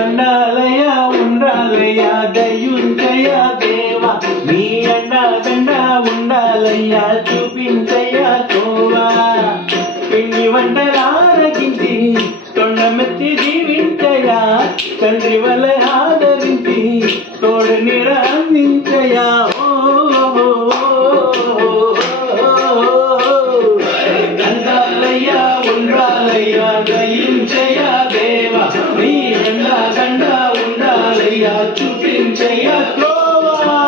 అండాలయ్యా ఉండాలయ్యా దయ్యుంచయ్యా దేవా నీ అండా దండ ఉండాలయ్యా చూపించయ్యా తోవా పిండి వంటలారగించి తొండమెత్తి జీవించయ్యా తండ్రి వల్ల ఆదరించి తోడు నీడ అందించయ్యా దండాలయ్యా ఉండాలయ్యా దయించయ్యా దేవా నీ అండా దండ ఉండాలయ్యా చూపించయ్యా త్రోవా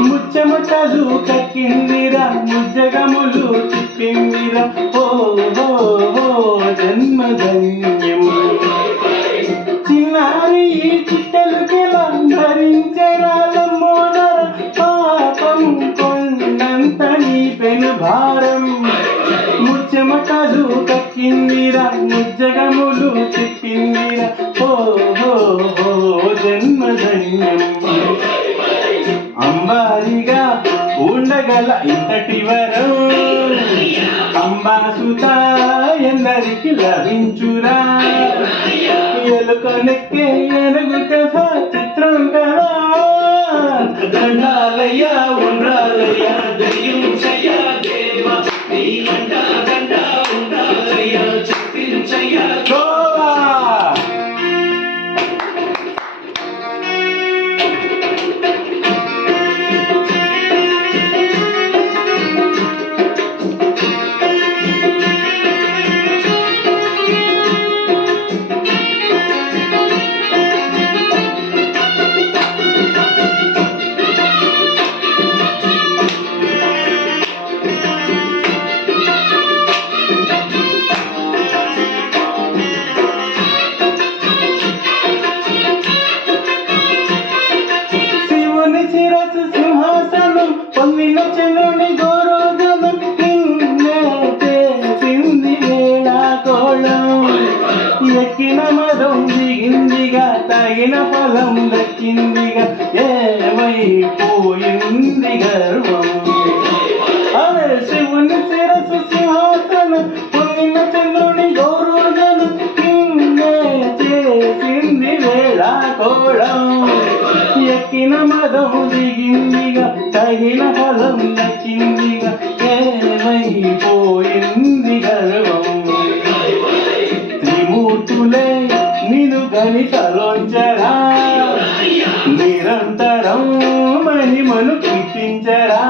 ముచ్చమటలు కక్కిందిరా ముజ్జగములు తిప్పిందిరా ఓ జన్మధన్యం చిన్నారి ఈ చిట్టెలుకెలా ధరించరాలమ్మోనర పాపం కొండంత నీ పెను భారం ముచ్చమటలు కక్కిందిరా ముజ్జగములు తిప్పిందిరా ఓ జన్మధన్యం అంబారిగా ఉండగల ఇంతటి వరం అంబాసుత ఎందరికి లభించురా ఎలుకనెక్కే ఎనుగు కథ చిత్రం కదా దండాలయ్యా ఉండాలయ్యా దయ్యుంచయ్యా దేవా నీ అండా దండ ఉండాలయ్యా చూపించయ్యా గోవా శిరసు సింహాసనం పొందిన చంద్రుని గౌరవగనం నిన్నే చేసింది వేళాకోళం ఎక్కిన మదం దిగిందిగా తగిన ఫలం దక్కిందిగా ఏమైపోయింది గర్వం అదే శివుని శిరసు సింహాసనం పొందిన చంద్రుని గౌరవగనం నిన్నే చేసింది వేళాకోళం ఎక్కిన మదం దిగిందిగా తగిన ఫలం దక్కిందిగా ఏమైపోయింది గర్వం త్రిమూర్తులే నిన్ను గణితలోంచరా నిరంతరం మహిమను కీర్తించరా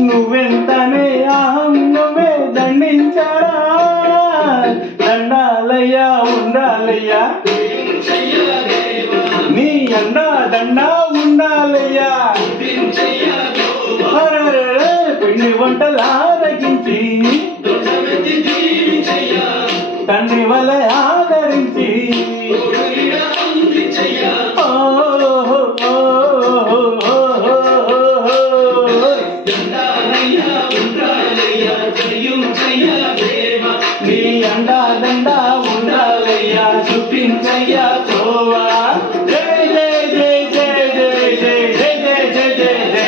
నువ్వెంతనే అహం నువ్వే దండించరా దండాలయ్యా ఉండాలయ్యా నీ అండా దండా ఉండాలయ్యా పిండి వంటలారగించి తండ్రి వల్ల ఆదరించి నీ అండా దండా ఉండాలయ్యా చూపించయ్యా తోవా జై జై జై జై జై జై జై జై జై జై జై